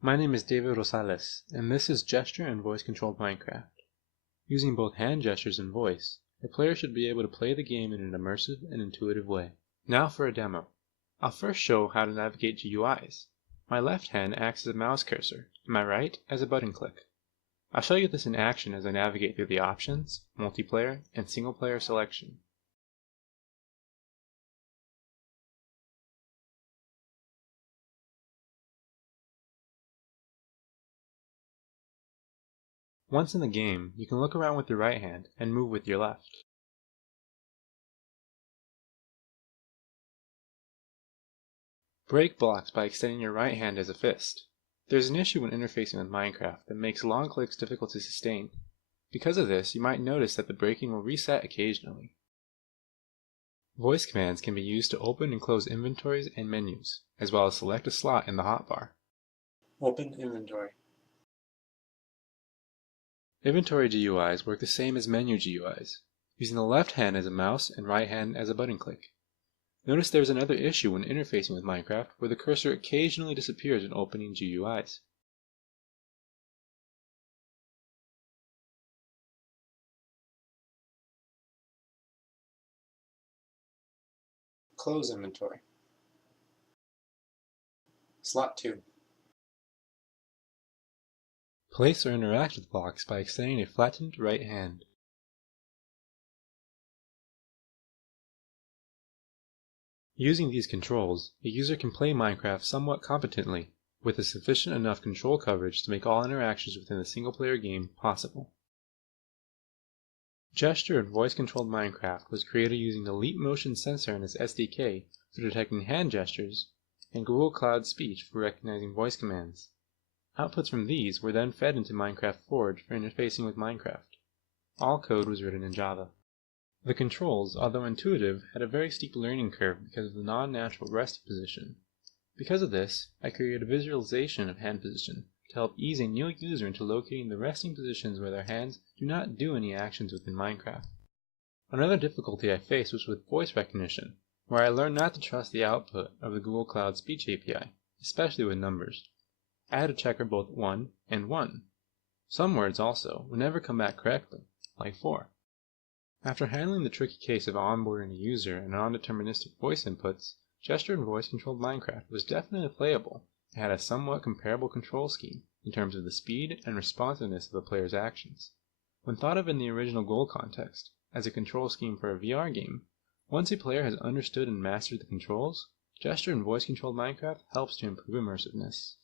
My name is David Rosales, and this is Gesture and Voice Controlled Minecraft. Using both hand gestures and voice, a player should be able to play the game in an immersive and intuitive way. Now for a demo. I'll first show how to navigate GUIs. My left hand acts as a mouse cursor, and my right as a button click. I'll show you this in action as I navigate through the options, multiplayer, and single player selection. Once in the game, you can look around with your right hand and move with your left. Break blocks by extending your right hand as a fist. There's an issue when interfacing with Minecraft that makes long clicks difficult to sustain. Because of this, you might notice that the breaking will reset occasionally. Voice commands can be used to open and close inventories and menus, as well as select a slot in the hotbar. Open inventory. Inventory GUIs work the same as menu GUIs, using the left hand as a mouse and right hand as a button click. Notice there's another issue when interfacing with Minecraft where the cursor occasionally disappears when opening GUIs. Close inventory. Slot 2. Place or interact with blocks by extending a flattened right hand. Using these controls, a user can play Minecraft somewhat competently, with a sufficient enough control coverage to make all interactions within the single-player game possible. Gesture and voice-controlled Minecraft was created using the Leap Motion sensor in its SDK for detecting hand gestures, and Google Cloud Speech for recognizing voice commands. Outputs from these were then fed into MinecraftForge for interfacing with Minecraft. All code was written in Java. The controls, although intuitive, had a very steep learning curve because of the non-natural resting position. Because of this, I created a visualization of hand position to help ease a new user into locating the resting positions where their hands do not do any actions within Minecraft. Another difficulty I faced was with voice recognition, where I learned not to trust the output of the Google Cloud Speech API, especially with numbers. I had to checker both 1 and 1. Some words also would never come back correctly, like 4. After handling the tricky case of onboarding a user and non-deterministic voice inputs, Gesture and voice-controlled Minecraft was definitely playable. It had a somewhat comparable control scheme in terms of the speed and responsiveness of the player's actions. When thought of in the original goal context, as a control scheme for a VR game, once a player has understood and mastered the controls, Gesture and voice-controlled Minecraft helps to improve immersiveness.